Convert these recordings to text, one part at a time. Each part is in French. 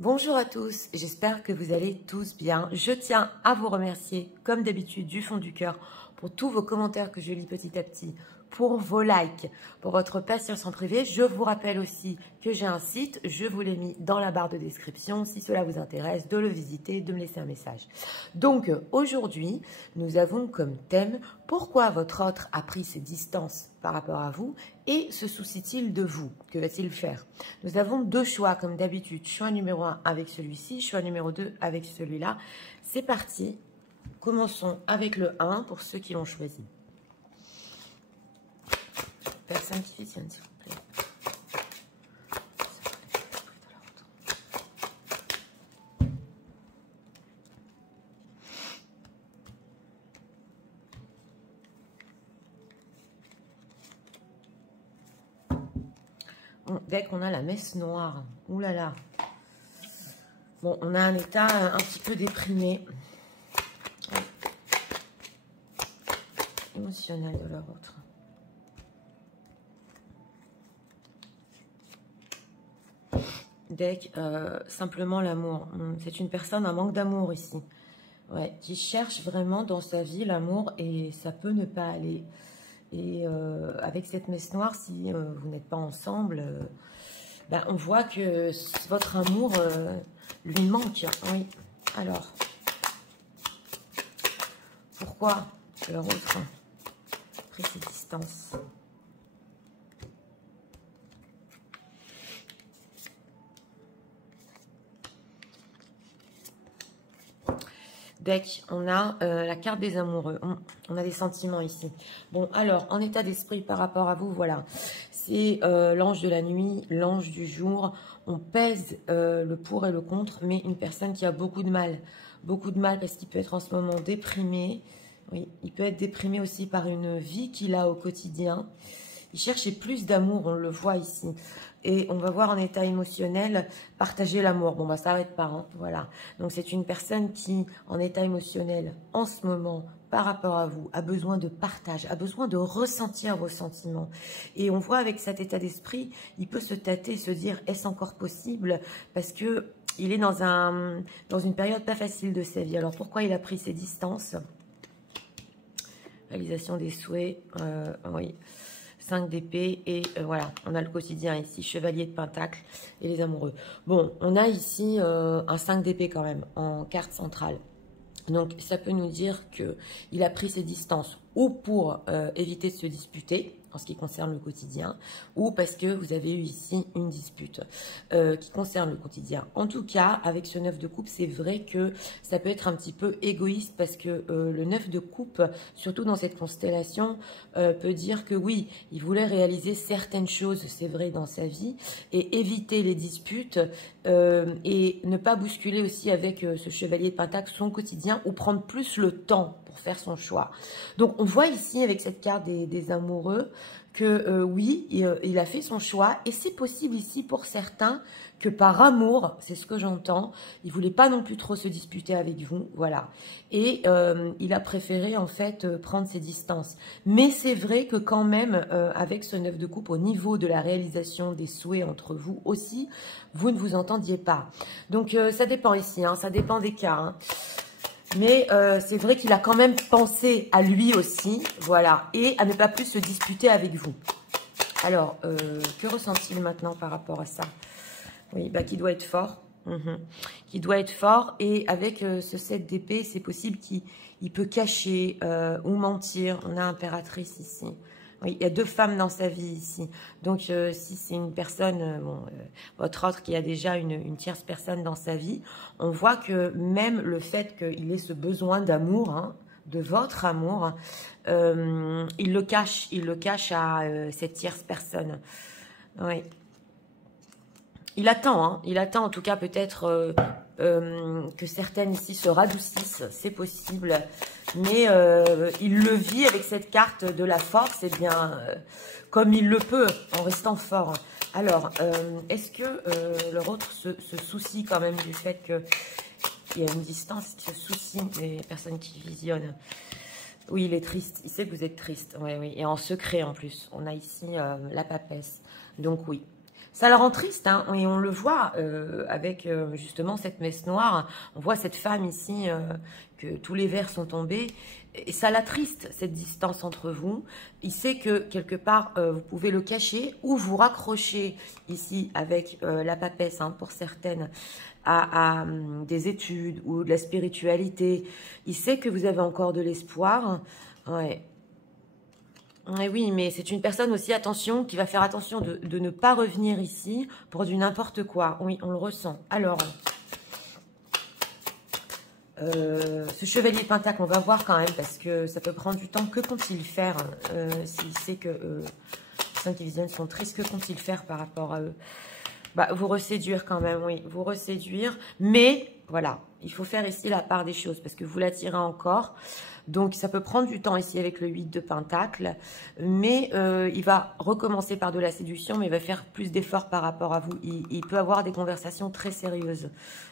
Bonjour à tous, j'espère que vous allez tous bien. Je tiens à vous remercier, comme d'habitude, du fond du cœur, pour tous vos commentaires que je lis petit à petit, pour vos likes, pour votre patience en privé. Je vous rappelle aussi que j'ai un site, je vous l'ai mis dans la barre de description, si cela vous intéresse, de le visiter, de me laisser un message. Donc aujourd'hui, nous avons comme thème « Pourquoi votre autre a pris ses distances par rapport à vous et se soucie-t-il de vous? Que va-t-il faire ?» Nous avons deux choix comme d'habitude, choix numéro 1 avec celui-ci, choix numéro 2 avec celui-là. C'est parti, commençons avec le 1 pour ceux qui l'ont choisi. Personne qui visionne, s'il vous plaît. Bon, dès qu'on a la messe noire, oulala. Bon, on a un état un petit peu déprimé. Émotionnel de leur autre. Deck, simplement l'amour. C'est une personne, un manque d'amour ici. Ouais, qui cherche vraiment dans sa vie l'amour et ça peut ne pas aller. Et avec cette messe noire, si vous n'êtes pas ensemble, ben, on voit que votre amour lui manque. Oui. Alors, pourquoi leur autre a pris ses distances? Deck, on a la carte des amoureux. On a des sentiments ici. Bon, alors, en état d'esprit par rapport à vous, voilà. C'est l'ange de la nuit, l'ange du jour. On pèse le pour et le contre, mais une personne qui a beaucoup de mal. Beaucoup de mal parce qu'il peut être en ce moment déprimé. Oui, il peut être déprimé aussi par une vie qu'il a au quotidien. Il cherchait plus d'amour, on le voit ici. Et on va voir en état émotionnel, partager l'amour. Bon, bah, ça n'arrête pas, hein, voilà. Donc, c'est une personne qui, en état émotionnel, en ce moment, par rapport à vous, a besoin de partage, a besoin de ressentir vos sentiments. Et on voit avec cet état d'esprit, il peut se tâter, se dire, est-ce encore possible? Parce que il est dans une période pas facile de sa vie. Alors, pourquoi il a pris ses distances? Réalisation des souhaits, oui. 5 d'épée et voilà, on a le quotidien ici, chevalier de pentacle et les amoureux. Bon, on a ici un 5 d'épée quand même en carte centrale. Donc, ça peut nous dire qu'il a pris ses distances ou pour éviter de se disputer en ce qui concerne le quotidien, ou parce que vous avez eu ici une dispute qui concerne le quotidien. En tout cas, avec ce 9 de coupe, c'est vrai que ça peut être un petit peu égoïste parce que le 9 de coupe, surtout dans cette constellation, peut dire que oui, il voulait réaliser certaines choses, c'est vrai, dans sa vie, et éviter les disputes et ne pas bousculer aussi avec ce chevalier de pentacle son quotidien ou prendre plus le temps pour faire son choix. Donc, on voit ici avec cette carte des amoureux que oui, il a fait son choix et c'est possible ici pour certains que par amour, c'est ce que j'entends, il voulait pas non plus trop se disputer avec vous, voilà. Et il a préféré en fait prendre ses distances. Mais c'est vrai que quand même, avec ce 9 de coupe, au niveau de la réalisation des souhaits entre vous aussi, vous ne vous entendiez pas. Donc ça dépend ici, hein, ça dépend des cas, hein. Mais c'est vrai qu'il a quand même pensé à lui aussi, voilà, et à ne pas plus se disputer avec vous. Alors, que ressent-il maintenant par rapport à ça? Oui, bah, qu'il doit être fort. Qu'il doit être fort, et avec ce 7 d'épée, c'est possible qu'il peut cacher ou mentir. On a impératrice ici. Oui, il y a 2 femmes dans sa vie ici. Donc, si c'est une personne, votre autre qui a déjà une tierce personne dans sa vie, on voit que même le fait qu'il ait ce besoin d'amour, hein, de votre amour, il le cache à cette tierce personne. Oui. Il attend, hein, il attend en tout cas peut-être que certaines ici se radoucissent, c'est possible. Mais il le vit avec cette carte de la force, et bien comme il le peut, en restant fort. Alors, est-ce que leur autre se soucie quand même du fait qu'il y a une distance, qui se soucie des personnes qui visionnent? Oui, il est triste, il sait que vous êtes triste, oui, oui, et en secret en plus. On a ici la papesse, donc oui. Ça le rend triste, hein, et on le voit avec justement cette messe noire. On voit cette femme ici, que tous les verres sont tombés. Et ça l'attriste, cette distance entre vous. Il sait que quelque part, vous pouvez le cacher ou vous raccrocher ici avec la papesse, hein, pour certaines, à des études ou de la spiritualité. Il sait que vous avez encore de l'espoir. Ouais. Et oui, mais c'est une personne aussi, attention, qui va faire attention de ne pas revenir ici pour du n'importe quoi. Oui, on le ressent. Alors, ce chevalier de Pentacle, on va voir quand même, parce que ça peut prendre du temps. Que compte-t-il faire s'il sait que les personnes qui visionnent sont tristes, que compte-t-il faire par rapport à eux? Bah, vous reséduire quand même, oui, vous reséduire. Mais, voilà, il faut faire ici la part des choses, parce que vous l'attirez encore. Donc, ça peut prendre du temps ici avec le 8 de Pentacle. Mais il va recommencer par de la séduction, mais il va faire plus d'efforts par rapport à vous. Il peut avoir des conversations très sérieuses.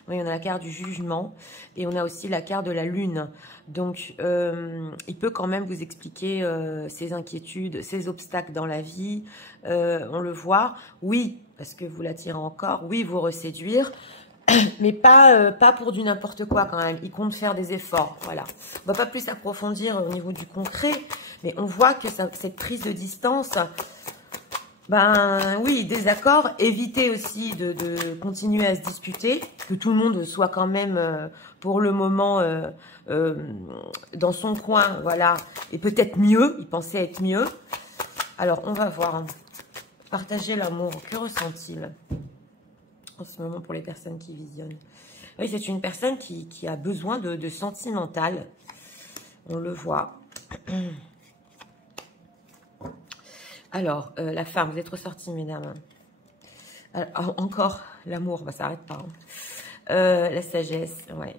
Oui, on a la carte du jugement et on a aussi la carte de la lune. Donc, il peut quand même vous expliquer ses inquiétudes, ses obstacles dans la vie. On le voit. Oui, parce que vous l'attirez encore. Oui, vous reséduire. Mais pas pour du n'importe quoi quand même. Il compte faire des efforts. Voilà. On va pas plus approfondir au niveau du concret. Mais on voit que cette prise de distance... Ben oui, désaccord. Évitez aussi de continuer à se disputer. Que tout le monde soit quand même, pour le moment, dans son coin. Voilà. Et peut-être mieux. Il pensait être mieux. Alors, on va voir. Partager l'amour. Que ressent-il en ce moment pour les personnes qui visionnent? Oui, c'est une personne qui a besoin de sentimental. On le voit. Alors, la femme, vous êtes ressortie, mesdames. Alors, encore l'amour, bah, ça n'arrête pas. Hein. La sagesse, ouais.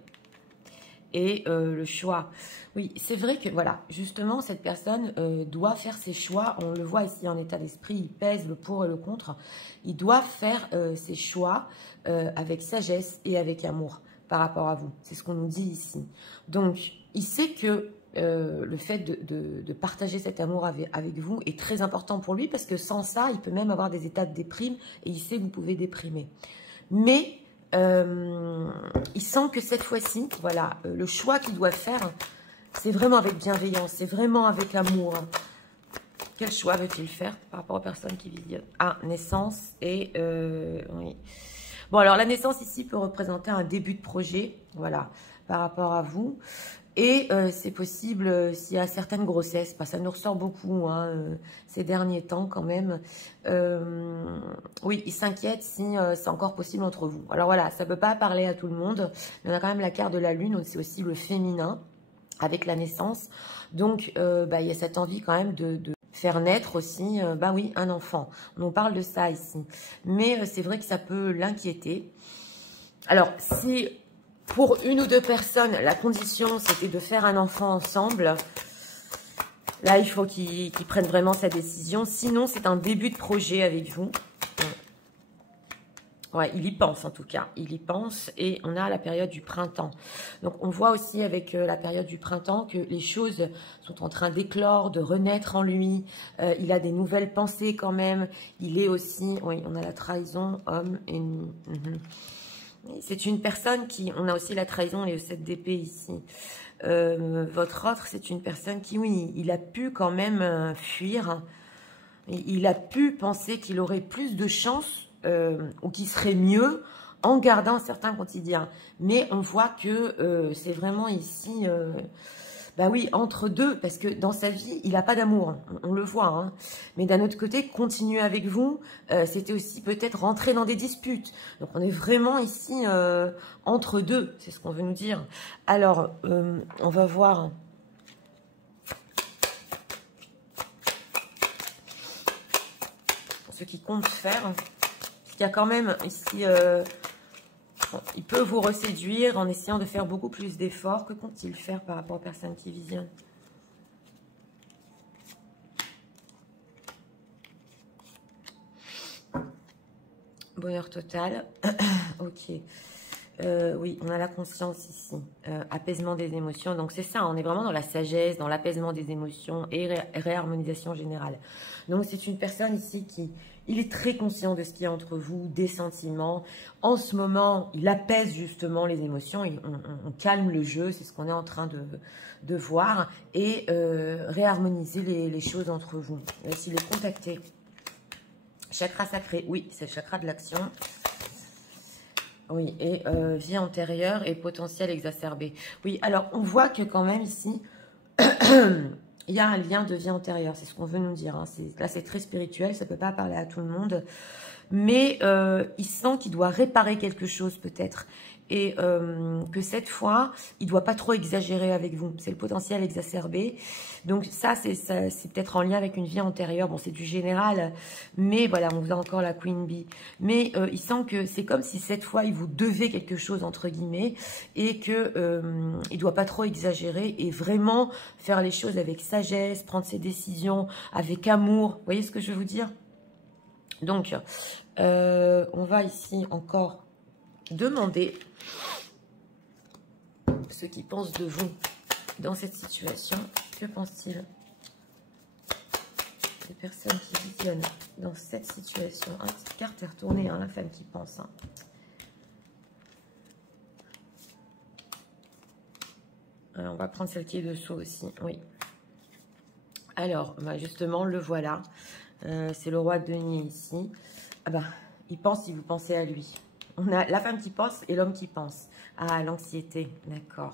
Et le choix. Oui, c'est vrai que, voilà, justement, cette personne doit faire ses choix. On le voit ici en état d'esprit, il pèse le pour et le contre. Il doit faire ses choix avec sagesse et avec amour par rapport à vous. C'est ce qu'on nous dit ici. Donc, il sait que le fait de partager cet amour avec vous est très important pour lui parce que sans ça, il peut même avoir des états de déprime et il sait que vous pouvez déprimer. Mais... il sent que cette fois-ci, voilà, le choix qu'il doit faire, c'est vraiment avec bienveillance, c'est vraiment avec amour. Quel choix veut-il faire par rapport aux personnes qui visionnent? Ah, naissance et... oui. Bon, alors la naissance ici peut représenter un début de projet, voilà, par rapport à vous. Et c'est possible s'il y a certaines grossesses, bah, ça nous ressort beaucoup hein, ces derniers temps quand même. Oui, il s'inquiète si c'est encore possible entre vous. Alors voilà, ça ne peut pas parler à tout le monde, mais on a quand même la carte de la lune, c'est aussi le féminin avec la naissance. Donc bah, il y a cette envie quand même de faire naître aussi, bah oui, un enfant. On parle de ça ici. Mais c'est vrai que ça peut l'inquiéter. Alors, si... pour une ou deux personnes, la condition, c'était de faire un enfant ensemble. Là, il faut qu'ils prennent vraiment sa décision. Sinon, c'est un début de projet avec vous. Ouais, il y pense en tout cas. Il y pense et on a la période du printemps. Donc, on voit aussi avec la période du printemps que les choses sont en train d'éclore, de renaître en lui. Il a des nouvelles pensées quand même. Il est aussi... Oui, on a la trahison, homme et... C'est une personne qui... On a aussi la trahison et le 7 d'épée ici. Votre autre, c'est une personne qui, oui, il a pu quand même fuir. Il a pu penser qu'il aurait plus de chance ou qu'il serait mieux en gardant un certain quotidien. Mais on voit que c'est vraiment ici... bah oui, entre deux, parce que dans sa vie, il n'a pas d'amour, on le voit. Hein. Mais d'un autre côté, continuer avec vous, c'était aussi peut-être rentrer dans des disputes. Donc on est vraiment ici entre deux, c'est ce qu'on veut nous dire. Alors, on va voir... ce qu'il compte faire. Parce qu'il y a quand même ici... il peut vous reséduire en essayant de faire beaucoup plus d'efforts. Que compte-t-il faire par rapport aux personnes qui visionnent? Bonheur total. Ok. Oui, on a la conscience ici. Apaisement des émotions. Donc c'est ça, on est vraiment dans la sagesse, dans l'apaisement des émotions et réharmonisation générale. Donc c'est une personne ici Il est très conscient de ce qu'il y a entre vous, des sentiments. En ce moment, il apaise justement les émotions. On calme le jeu, c'est ce qu'on est en train de voir. Et réharmoniser les choses entre vous. S'il est contacté. Chakra sacré, oui, c'est le chakra de l'action. Oui, et vie antérieure et potentiel exacerbé. Oui, alors on voit que quand même ici, il y a un lien de vie antérieure. C'est ce qu'on veut nous dire. Hein. Là, c'est très spirituel, ça ne peut pas parler à tout le monde. Mais il sent qu'il doit réparer quelque chose peut-être. Et que cette fois, il ne doit pas trop exagérer avec vous. C'est le potentiel exacerbé. Donc ça, c'est peut-être en lien avec une vie antérieure. Bon, c'est du général. Mais voilà, on vous a encore la Queen Bee. Mais il sent que c'est comme si cette fois, il vous devait quelque chose, entre guillemets. Et qu'il ne doit pas trop exagérer. Et vraiment faire les choses avec sagesse, prendre ses décisions avec amour. Vous voyez ce que je veux vous dire ? Donc, on va ici encore demander ce qu'ils pensent de vous dans cette situation. Que pense-t-il des personnes qui visionnent dans cette situation? Ah, cette carte est retournée, hein, la femme qui pense. Hein. Alors, on va prendre celle qui est dessous aussi, oui. Alors, bah justement, le voilà. C'est le roi de denier ici. Ah bah, il pense si vous pensez à lui. On a la femme qui pense et l'homme qui pense. Ah, l'anxiété, d'accord.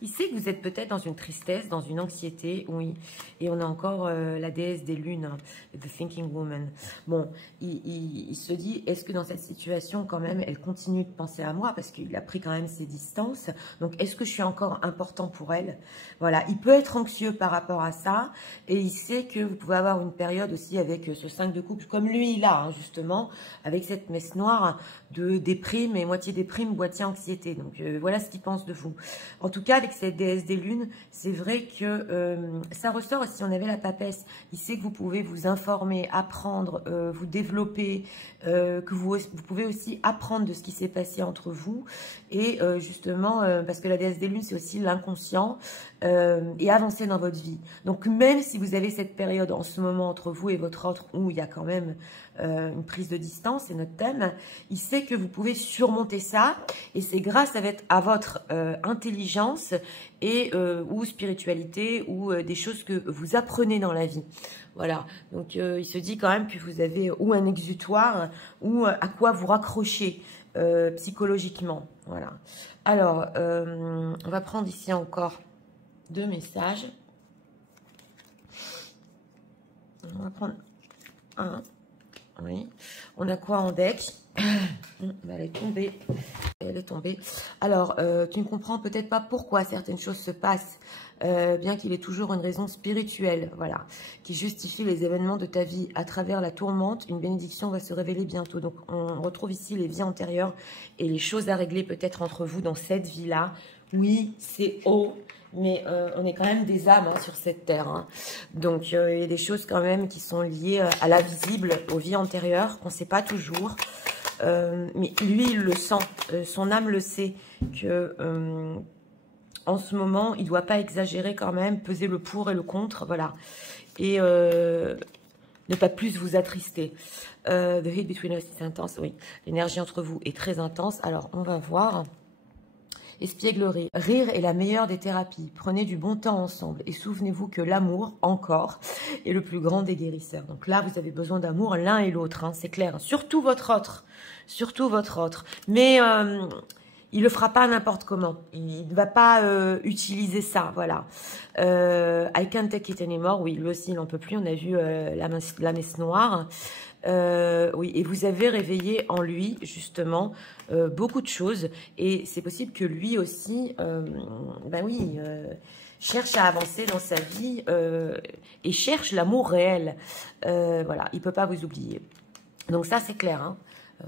Il sait que vous êtes peut-être dans une tristesse, dans une anxiété, oui. Et on a encore la déesse des lunes, hein, The Thinking Woman. Bon, il se dit, est-ce que dans cette situation, quand même, elle continue de penser à moi? Parce qu'il a pris quand même ses distances. Donc, est-ce que je suis encore important pour elle? Voilà, il peut être anxieux par rapport à ça. Et il sait que vous pouvez avoir une période aussi avec ce 5 de couple, comme lui, il a, hein, justement, avec cette messe noire de déprime et moitié déprime, moitié anxiété. Donc, voilà ce qu'il pense de vous. En tout cas, avec cette déesse des lunes, c'est vrai que ça ressort, si on avait la papesse, il sait que vous pouvez vous informer, apprendre, vous développer, que vous pouvez aussi apprendre de ce qui s'est passé entre vous, et justement, parce que la déesse des lunes, c'est aussi l'inconscient, et avancer dans votre vie. Donc, même si vous avez cette période en ce moment entre vous et votre autre, où il y a quand même une prise de distance, c'est notre thème, il sait que vous pouvez surmonter ça, et c'est grâce à votre intelligence et ou spiritualité ou des choses que vous apprenez dans la vie. Voilà, donc il se dit quand même que vous avez ou un exutoire ou à quoi vous raccrocher psychologiquement. Voilà. Alors, on va prendre ici encore 2 messages. On va prendre un. Oui. On a quoi en deck? Elle est tombée. Elle est tombée. Alors, tu ne comprends peut-être pas pourquoi certaines choses se passent, bien qu'il y ait toujours une raison spirituelle, voilà, qui justifie les événements de ta vie. À travers la tourmente, une bénédiction va se révéler bientôt. Donc, on retrouve ici les vies antérieures et les choses à régler peut-être entre vous dans cette vie-là. Oui, c'est haut, mais on est quand même des âmes hein, sur cette terre. Hein. Donc, il y a des choses quand même qui sont liées à l'invisible, aux vies antérieures, qu'on ne sait pas toujours. Mais lui, il le sent, son âme le sait, que en ce moment, il ne doit pas exagérer quand même, peser le pour et le contre, voilà. Et ne pas plus vous attrister. The heat between us is intense, oui. L'énergie entre vous est très intense. Alors, on va voir. Espièglerie. Rire est la meilleure des thérapies. Prenez du bon temps ensemble et souvenez-vous que l'amour, encore, est le plus grand des guérisseurs. Donc là, vous avez besoin d'amour l'un et l'autre, hein, c'est clair. Surtout votre autre. Surtout votre autre. Mais il ne le fera pas n'importe comment. Il ne va pas utiliser ça, voilà. I can't take it anymore. Oui, lui aussi, il n'en peut plus. On a vu la messe noire. Oui, et vous avez réveillé en lui, justement, beaucoup de choses. Et c'est possible que lui aussi, ben oui, cherche à avancer dans sa vie et cherche l'amour réel. Voilà, il ne peut pas vous oublier. Donc ça, c'est clair. Hein.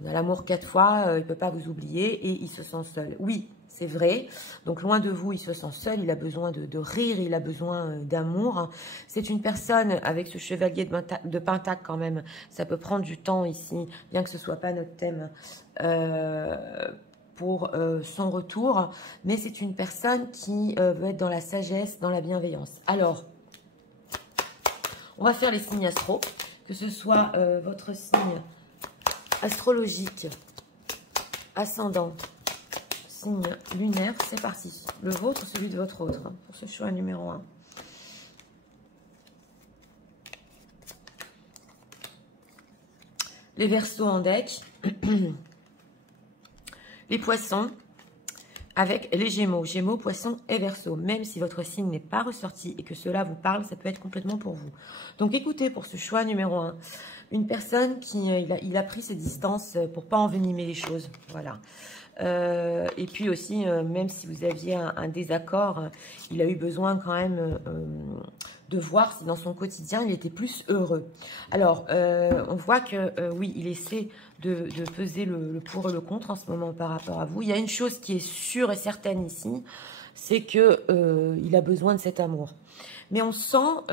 On a l'amour 4 fois, il ne peut pas vous oublier et il se sent seul. Oui, c'est vrai. Donc, loin de vous, il se sent seul. Il a besoin de rire, il a besoin d'amour. C'est une personne avec ce chevalier de pentacle quand même. Ça peut prendre du temps ici, bien que ce ne soit pas notre thème pour son retour. Mais c'est une personne qui veut être dans la sagesse, dans la bienveillance. Alors, on va faire les signes astro. que ce soit votre signe astrologique, ascendant, signe lunaire, c'est parti. Le vôtre, celui de votre autre, hein, pour ce choix numéro 1. Les Verseaux en deck, les Poissons, avec les Gémeaux, Gémeaux, Poissons et Verseaux. Même si votre signe n'est pas ressorti et que cela vous parle, ça peut être complètement pour vous. Donc écoutez, pour ce choix numéro 1, une personne qui il a pris ses distances pour pas envenimer les choses, voilà. Et puis aussi, même si vous aviez un désaccord, il a eu besoin quand même de voir si dans son quotidien, il était plus heureux. Alors, on voit que oui, il essaie de peser le pour et le contre en ce moment par rapport à vous. Il y a une chose qui est sûre et certaine ici, c'est que il a besoin de cet amour. Mais on sent,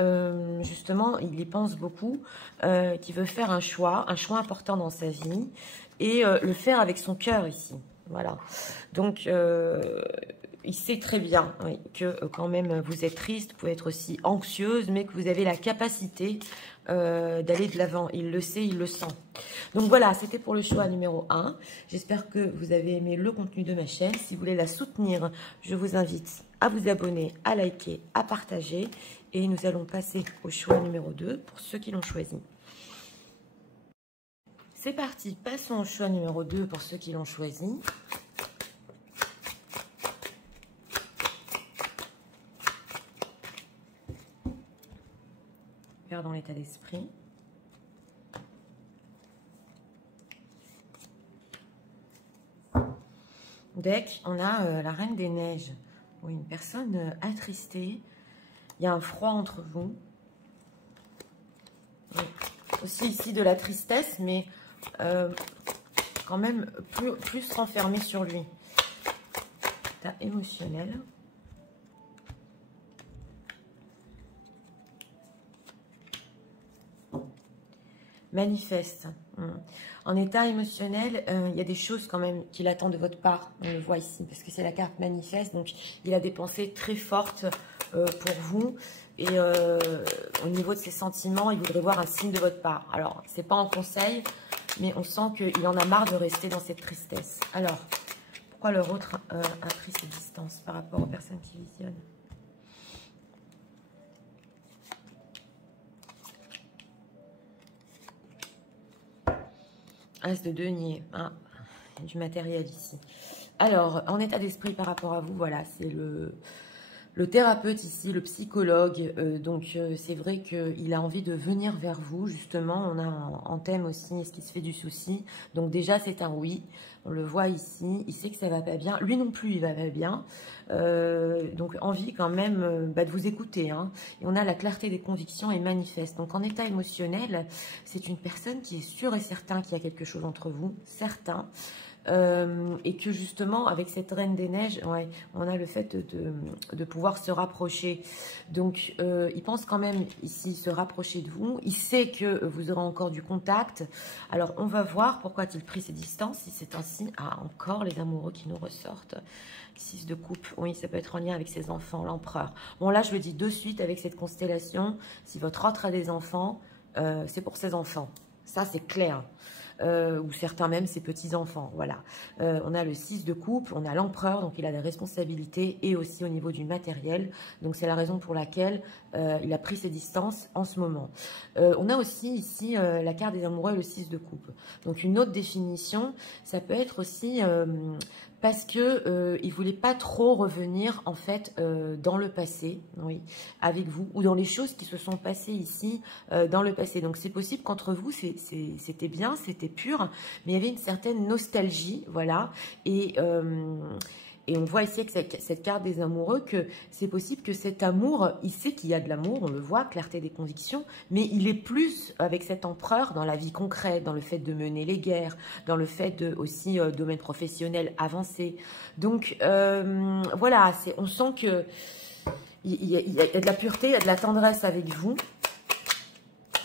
justement, il y pense beaucoup, qu'il veut faire un choix important dans sa vie, et le faire avec son cœur ici. Voilà. Donc, il sait très bien, oui, que quand même vous êtes triste, vous pouvez être aussi anxieuse, mais que vous avez la capacité d'aller de l'avant. Il le sait, il le sent. Donc voilà, c'était pour le choix numéro 1. J'espère que vous avez aimé le contenu de ma chaîne. Si vous voulez la soutenir, je vous invite à vous abonner, à liker, à partager. Et nous allons passer au choix numéro 2 pour ceux qui l'ont choisi. C'est parti, passons au choix numéro 2 pour ceux qui l'ont choisi. Gardons l'état d'esprit. Deck, on a la Reine des Neiges. Oui, une personne attristée. Il y a un froid entre vous. Oui. Aussi ici de la tristesse, mais quand même plus renfermé sur lui. État émotionnel. Manifeste. En état émotionnel, il y a des choses quand même qu'il attend de votre part. On le voit ici, parce que c'est la carte manifeste. Donc, il a des pensées très fortes pour vous. Et au niveau de ses sentiments, il voudrait voir un signe de votre part. Alors, c'est pas en conseil, mais on sent qu'il en a marre de rester dans cette tristesse. Alors, pourquoi leur autre a pris ses distances par rapport aux personnes qui visionnent? As de denier, hein, du matériel ici. Alors, en état d'esprit par rapport à vous, voilà, c'est le thérapeute ici, le psychologue. Donc, c'est vrai qu'il a envie de venir vers vous, justement. On a en thème aussi, est-ce qu'il se fait du souci? Donc, déjà, c'est un oui. On le voit ici. Il sait que ça va pas bien. Lui non plus, il va pas bien. Donc, envie quand même de vous écouter. Hein. Et on a la clarté des convictions et manifeste. Donc, en état émotionnel, c'est une personne qui est sûre et certain qu'il y a quelque chose entre vous. Certain. Et que justement avec cette Reine des Neiges, ouais, on a le fait de pouvoir se rapprocher. Donc il pense quand même ici se rapprocher de vous. Il sait que vous aurez encore du contact. Alors on va voir pourquoi a-t-il pris ses distances. Si c'est ainsi, ah, encore les amoureux qui nous ressortent. 6 de coupe, oui, ça peut être en lien avec ses enfants, l'empereur. Bon là je le dis de suite avec cette constellation, si votre autre a des enfants, c'est pour ses enfants. Ça c'est clair. Ou certains même ses petits-enfants, voilà. On a le 6 de coupe, on a l'empereur, donc il a des responsabilités, et aussi au niveau du matériel, donc c'est la raison pour laquelle il a pris ses distances en ce moment. On a aussi ici la carte des amoureux et le 6 de coupe. Donc une autre définition, ça peut être aussi parce que il voulait pas trop revenir en fait dans le passé, oui, avec vous, ou dans les choses qui se sont passées ici dans le passé. Donc c'est possible qu'entre vous c'était bien, c'était pur, mais il y avait une certaine nostalgie, voilà, et on voit ici avec cette carte des amoureux que c'est possible que cet amour, il sait qu'il y a de l'amour, on le voit, clarté des convictions, mais il est plus avec cet empereur dans la vie concrète, dans le fait de mener les guerres, dans le fait de aussi domaine professionnel avancé. Donc voilà, on sent que il y a de la pureté, il y a de la tendresse avec vous.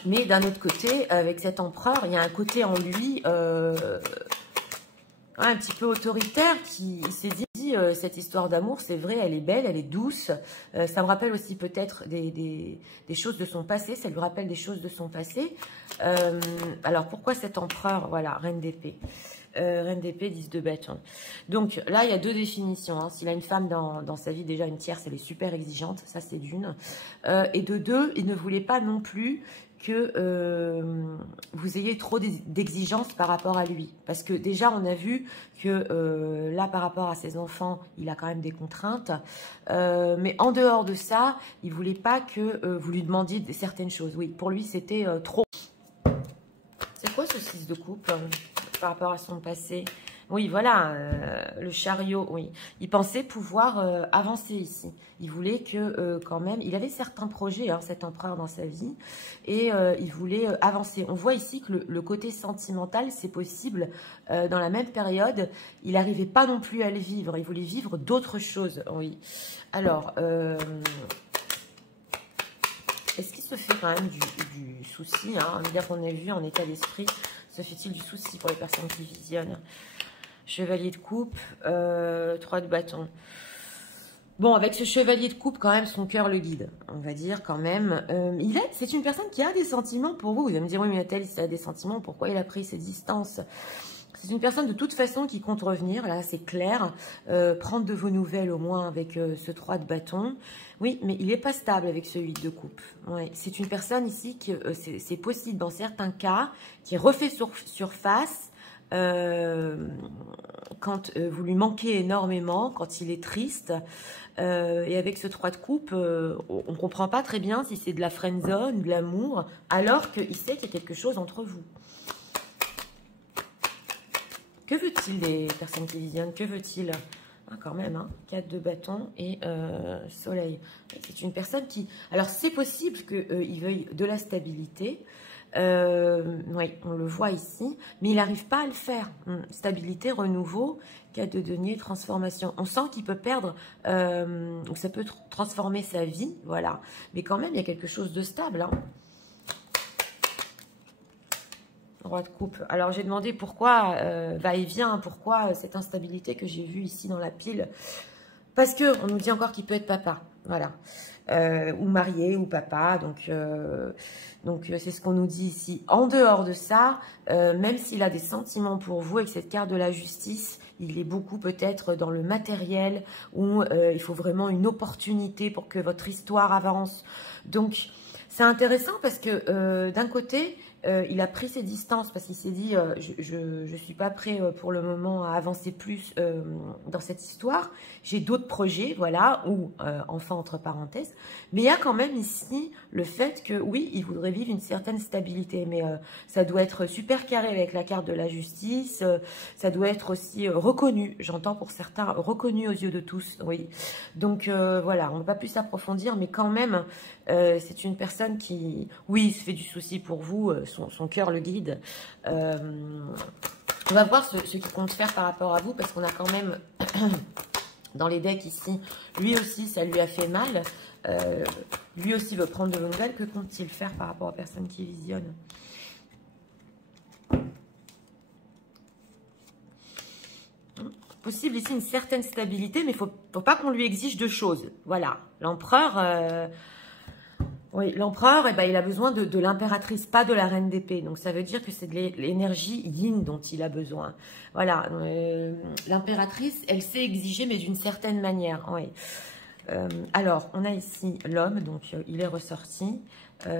Mais d'un autre côté, avec cet empereur, il y a un côté en lui un petit peu autoritaire qui s'est dit cette histoire d'amour, c'est vrai, elle est belle, elle est douce. Ça me rappelle aussi peut-être des choses de son passé. Ça lui rappelle des choses de son passé. Alors, pourquoi cet empereur? Voilà, reine d'épée. Reine d'épée, 10 de bâton. Donc là, il y a deux définitions. Hein. S'il a une femme dans sa vie, déjà une tierce, elle est super exigeante. Ça, c'est d'une. Et de deux, il ne voulait pas non plus que vous ayez trop d'exigences par rapport à lui. Parce que déjà, on a vu que là, par rapport à ses enfants, il a quand même des contraintes. Mais en dehors de ça, il ne voulait pas que vous lui demandiez certaines choses. Oui, pour lui, c'était trop. C'est quoi ce 6 de coupe par rapport à son passé? Oui, voilà, le chariot, oui. Il pensait pouvoir avancer ici. Il voulait que, quand même, il avait certains projets, hein, cet empereur dans sa vie, et il voulait avancer. On voit ici que le côté sentimental, c'est possible. Dans la même période, il n'arrivait pas non plus à le vivre. Il voulait vivre d'autres choses, oui. Alors, est-ce qu'il se fait quand même du souci, hein, dire qu'on est vu en état d'esprit, se fait-il du souci pour les personnes qui visionnent? Chevalier de coupe, 3 de bâton. Bon, avec ce chevalier de coupe, quand même, son cœur le guide, on va dire quand même. C'est une personne qui a des sentiments pour vous. Vous allez me dire, oui, mais Nathalie, s'il a des sentiments, pourquoi il a pris ses distances? C'est une personne de toute façon qui compte revenir, là c'est clair, prendre de vos nouvelles au moins avec ce 3 de bâton. Oui, mais il n'est pas stable avec ce 8 de coupe. Ouais, c'est une personne ici, qui c'est possible dans certains cas, qui refait surface quand vous lui manquez énormément, quand il est triste. Et avec ce 3 de coupe, on ne comprend pas très bien si c'est de la friendzone, de l'amour, alors qu'il sait qu'il y a quelque chose entre vous. Que veut-il des personnes qui visionnent? Que veut-il? Ah, quand même, hein, 4 de bâton et soleil. C'est une personne qui... Alors, c'est possible qu'il veuille de la stabilité. Oui, on le voit ici. Mais il n'arrive pas à le faire. Stabilité, renouveau, 4 de denier, transformation. On sent qu'il peut perdre... ça peut transformer sa vie, voilà. Mais quand même, il y a quelque chose de stable, hein. Roi de coupe. Alors, j'ai demandé pourquoi va-et-vient, pourquoi cette instabilité que j'ai vue ici dans la pile. Parce que on nous dit encore qu'il peut être papa, voilà. Ou marié, ou papa. Donc c'est ce qu'on nous dit ici. En dehors de ça, même s'il a des sentiments pour vous, avec cette carte de la justice, il est beaucoup peut-être dans le matériel, où il faut vraiment une opportunité pour que votre histoire avance. Donc, c'est intéressant parce que d'un côté... il a pris ses distances parce qu'il s'est dit je ne suis pas prêt pour le moment à avancer plus dans cette histoire. J'ai d'autres projets, voilà, ou enfant entre parenthèses. Mais il y a quand même ici le fait que oui, il voudrait vivre une certaine stabilité. Mais ça doit être super carré avec la carte de la justice. Ça doit être aussi reconnu, j'entends pour certains, reconnu aux yeux de tous. Oui. Donc voilà, on ne va pas plus s'approfondir, mais quand même, c'est une personne qui, oui, se fait du souci pour vous. Son cœur le guide. On va voir ce qu'il compte faire par rapport à vous, parce qu'on a quand même dans les decks ici, lui aussi ça lui a fait mal, lui aussi veut prendre de vos nouvelles. Que compte-t-il faire par rapport aux personnes qui visionnent? Possible ici une certaine stabilité, mais il ne faut pas qu'on lui exige de choses. Voilà, l'empereur... Oui, l'empereur, eh ben, il a besoin de l'impératrice, pas de la reine d'épée. Donc, ça veut dire que c'est de l'énergie yin dont il a besoin. Voilà, l'impératrice, elle sait exiger, mais d'une certaine manière. Oui. Alors, on a ici l'homme, donc il est ressorti.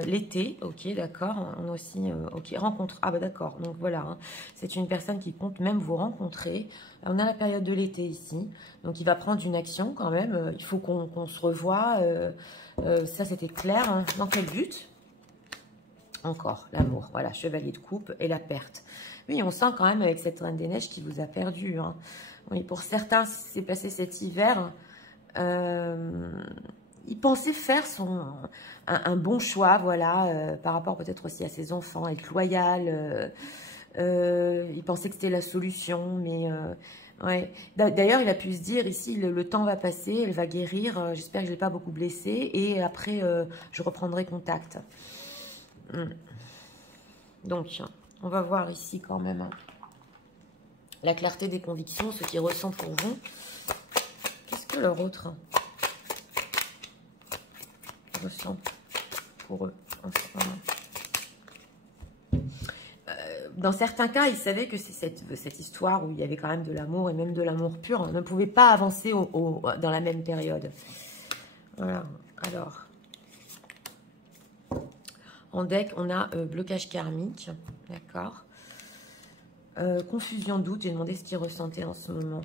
L'été, ok, d'accord. On a aussi, ok, rencontre. Ah, bah d'accord, donc voilà. Hein, c'est une personne qui compte même vous rencontrer. On a la période de l'été ici. Donc, il va prendre une action quand même. Il faut qu'on se revoie. Ça, c'était clair. Hein. Dans quel but? Encore, l'amour. Voilà, chevalier de coupe et la perte. Oui, on sent quand même avec cette reine des neiges qui vous a perdu. Hein. Oui, pour certains, c'est passé cet hiver. Il pensait faire un bon choix, voilà, par rapport peut-être aussi à ses enfants, être loyal. Il pensait que c'était la solution, mais... ouais. D'ailleurs, il a pu se dire ici, le temps va passer, elle va guérir, j'espère que je ne l'ai pas beaucoup blessée, et après, je reprendrai contact. Donc, on va voir ici quand même. La clarté des convictions, ce qu'ils ressentent pour vous. Qu'est-ce que leur autre ressent pour eux en ce moment? Dans certains cas, ils savaient que c'est cette histoire où il y avait quand même de l'amour et même de l'amour pur. On ne pouvait pas avancer dans la même période. Voilà. Alors, en deck, on a blocage karmique. D'accord. Confusion, doute. J'ai demandé ce qu'ils ressentaient en ce moment.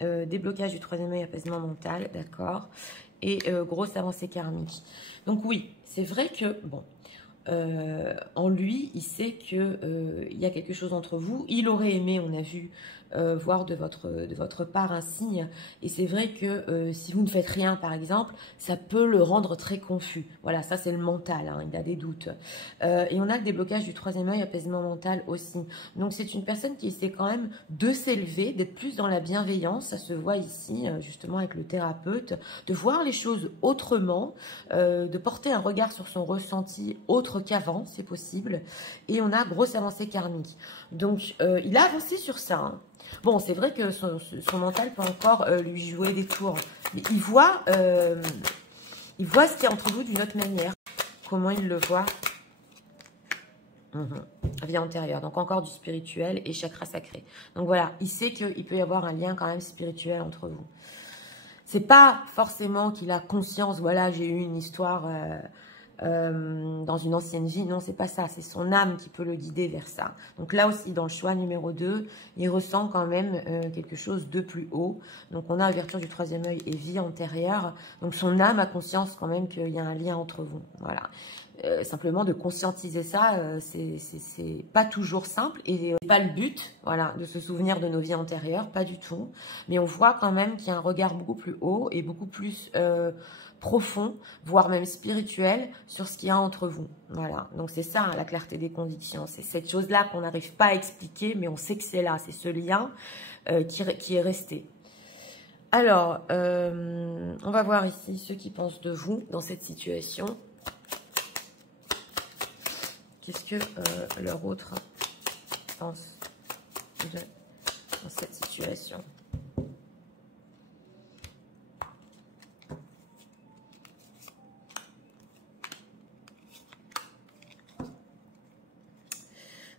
Déblocage du troisième œil, apaisement mental. D'accord. Et grosse avancée karmique. Donc oui, c'est vrai que, bon... en lui, il sait que il y a quelque chose entre vous. Il aurait aimé, on a vu, voir de votre part un signe. Et c'est vrai que si vous ne faites rien, par exemple, ça peut le rendre très confus. Voilà, ça c'est le mental, hein, il a des doutes. Et on a le déblocage du troisième œil, apaisement mental aussi. Donc c'est une personne qui essaie quand même de s'élever, d'être plus dans la bienveillance. Ça se voit ici, justement, avec le thérapeute, de voir les choses autrement, de porter un regard sur son ressenti autre qu'avant, c'est possible. Et on a grosse avancée karmique. Donc, il a avancé sur ça. Hein. Bon, c'est vrai que son mental peut encore lui jouer des tours. Mais il voit ce qu'il y a entre vous d'une autre manière. Comment il le voit? Vie antérieure. Donc, encore du spirituel et chakra sacré. Donc, voilà. Il sait qu'il peut y avoir un lien quand même spirituel entre vous. C'est pas forcément qu'il a conscience, voilà, j'ai eu une histoire... dans une ancienne vie, non, c'est pas ça, c'est son âme qui peut le guider vers ça. Donc là aussi, dans le choix numéro 2, il ressent quand même quelque chose de plus haut. Donc on a ouverture du troisième œil et vie antérieure. Donc son âme a conscience quand même qu'il y a un lien entre vous. Voilà. Simplement de conscientiser ça, c'est pas toujours simple et c'est pas le but, voilà, de se souvenir de nos vies antérieures, pas du tout. Mais on voit quand même qu'il y a un regard beaucoup plus haut et beaucoup plus profond, voire même spirituel, sur ce qu'il y a entre vous. Voilà, donc c'est ça, hein, la clarté des convictions. C'est cette chose-là qu'on n'arrive pas à expliquer, mais on sait que c'est là. C'est ce lien qui est resté. Alors, on va voir ici ceux qui pensent de vous dans cette situation. Qu'est-ce que leur autre pense dans cette situation?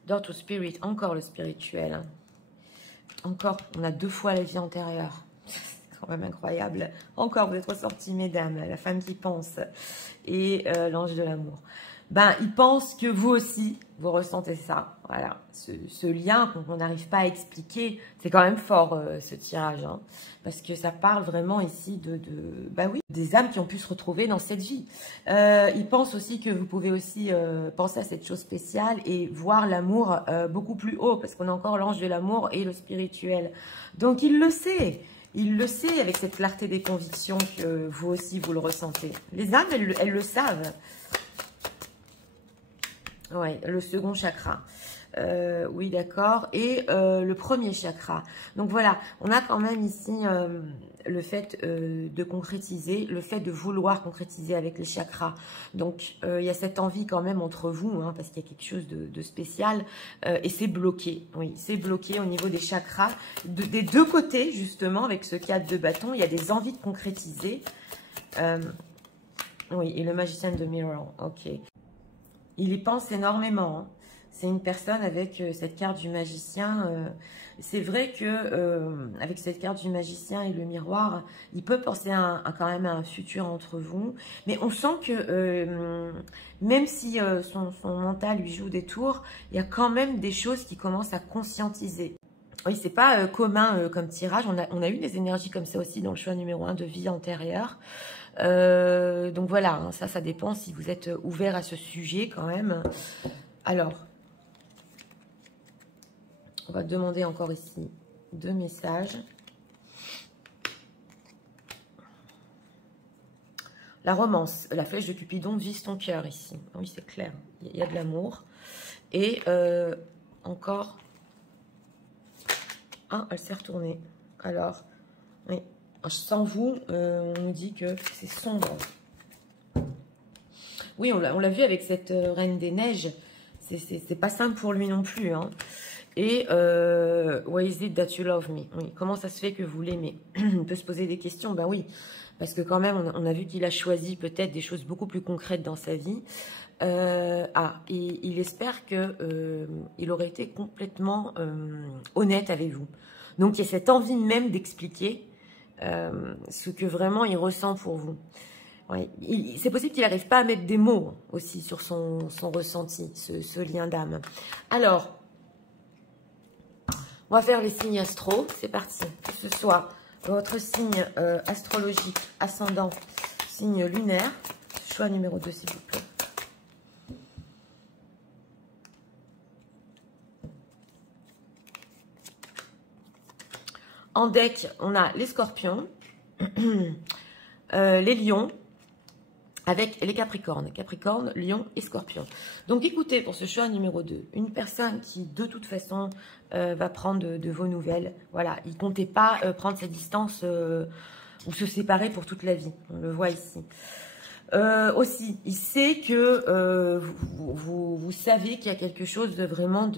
Door to Spirit, encore le spirituel. Encore, on a 2 fois la vie antérieure. C'est quand même incroyable. Encore, vous êtes ressortis, mesdames, la femme qui pense. Et l'ange de l'amour. Ben, il pense que vous aussi, vous ressentez ça. Voilà, ce lien qu'on n'arrive pas à expliquer, c'est quand même fort ce tirage, hein, parce que ça parle vraiment ici bah oui, des âmes qui ont pu se retrouver dans cette vie. Il pense aussi que vous pouvez aussi penser à cette chose spéciale et voir l'amour beaucoup plus haut, parce qu'on a encore l'ange de l'amour et le spirituel. Donc il le sait. Il le sait avec cette clarté des convictions que vous aussi, vous le ressentez. Les âmes, elles le savent. Oui, le second chakra. Oui, d'accord. Et le premier chakra. Donc voilà, on a quand même ici le fait de concrétiser, le fait de vouloir concrétiser avec les chakras. Donc, il y a cette envie quand même entre vous, hein, parce qu'il y a quelque chose de spécial. Et c'est bloqué. Oui, c'est bloqué au niveau des chakras. Des deux côtés, justement, avec ce 4 de bâton, il y a des envies de concrétiser. Oui, et le magicien de Mirror. Ok. Il y pense énormément. Hein. C'est une personne avec cette carte du magicien. C'est vrai que avec cette carte du magicien et le miroir, il peut penser quand même à un futur entre vous. Mais on sent que même si son mental lui joue des tours, il y a quand même des choses qui commencent à conscientiser. Oui, c'est pas commun comme tirage. On a eu des énergies comme ça aussi dans le choix numéro 1 de vie antérieure. Donc voilà, hein, ça dépend si vous êtes ouvert à ce sujet quand même. Alors, on va demander encore ici 2 messages. La romance, la flèche de Cupidon vise ton cœur ici. Oui, c'est clair, il y a de l'amour. Et encore... Ah, elle s'est retournée. Alors, oui. Sans vous, on nous dit que c'est sombre. Oui, on l'a vu avec cette Reine des Neiges. C'est pas simple pour lui non plus. Hein. Et why is it that you love me? Oui, comment ça se fait que vous l'aimez? On peut se poser des questions, ben oui, parce que quand même, on a vu qu'il a choisi peut-être des choses beaucoup plus concrètes dans sa vie. Et il espère que il aurait été complètement honnête avec vous. Donc, il y a cette envie même d'expliquer ce que vraiment il ressent pour vous. Ouais. C'est possible qu'il n'arrive pas à mettre des mots aussi sur son ressenti, ce lien d'âme. Alors, on va faire les signes astro. C'est parti. Que ce soit votre signe astrologique, ascendant, signe lunaire. Choix numéro 2, s'il vous plaît. En deck, on a les scorpions, les lions, avec les capricornes. Capricorne, lion et scorpion. Donc écoutez, pour ce choix numéro 2, une personne qui de toute façon va prendre de vos nouvelles. Voilà, il ne comptait pas prendre sa distance ou se séparer pour toute la vie. On le voit ici. Aussi, il sait que vous savez qu'il y a quelque chose de vraiment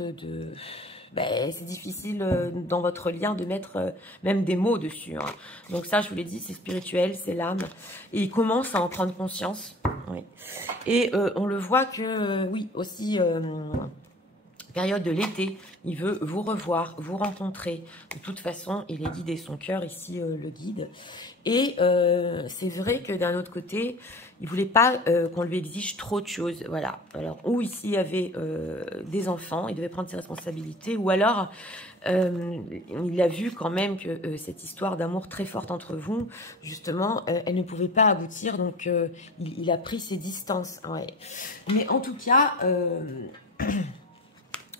ben, c'est difficile dans votre lien de mettre même des mots dessus. Hein. Donc ça, je vous l'ai dit, c'est spirituel, c'est l'âme. Et il commence à en prendre conscience. Oui. Et on le voit que, oui, aussi, période de l'été, il veut vous revoir, vous rencontrer. De toute façon, il est guidé, son cœur ici le guide. Et c'est vrai que d'un autre côté, il ne voulait pas qu'on lui exige trop de choses. Voilà. Alors, ou ici, il y avait des enfants, il devait prendre ses responsabilités, ou alors, il a vu quand même que cette histoire d'amour très forte entre vous, justement, elle ne pouvait pas aboutir, donc il a pris ses distances. Ouais. Mais en tout cas,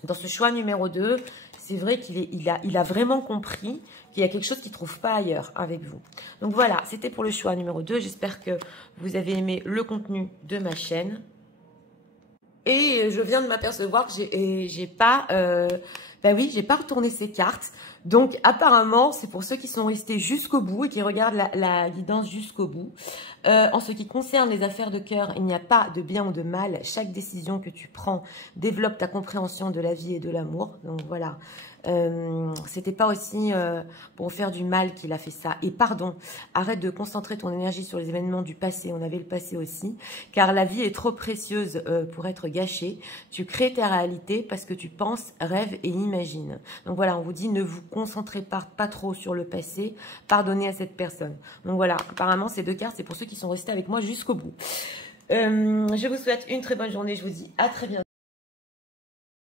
dans ce choix numéro 2, c'est vrai qu'il a vraiment compris qu'il y a quelque chose qu'il ne trouve pas ailleurs avec vous. Donc voilà, c'était pour le choix numéro 2. J'espère que vous avez aimé le contenu de ma chaîne. Et je viens de m'apercevoir que j'ai pas retourné ces cartes. Donc apparemment, c'est pour ceux qui sont restés jusqu'au bout et qui regardent la guidance jusqu'au bout. En ce qui concerne les affaires de cœur, il n'y a pas de bien ou de mal. Chaque décision que tu prends développe ta compréhension de la vie et de l'amour. Donc voilà. C'était pas aussi pour faire du mal qu'il a fait ça. Et pardon, arrête de concentrer ton énergie sur les événements du passé. On avait le passé aussi. Car la vie est trop précieuse pour être gâchée. Tu crées ta réalité parce que tu penses, rêves et imagines. Donc voilà, on vous dit ne vous concentrez pas trop sur le passé. Pardonnez à cette personne. Donc voilà, apparemment ces deux cartes, c'est pour ceux qui sont restés avec moi jusqu'au bout. Je vous souhaite une très bonne journée. Je vous dis à très bientôt.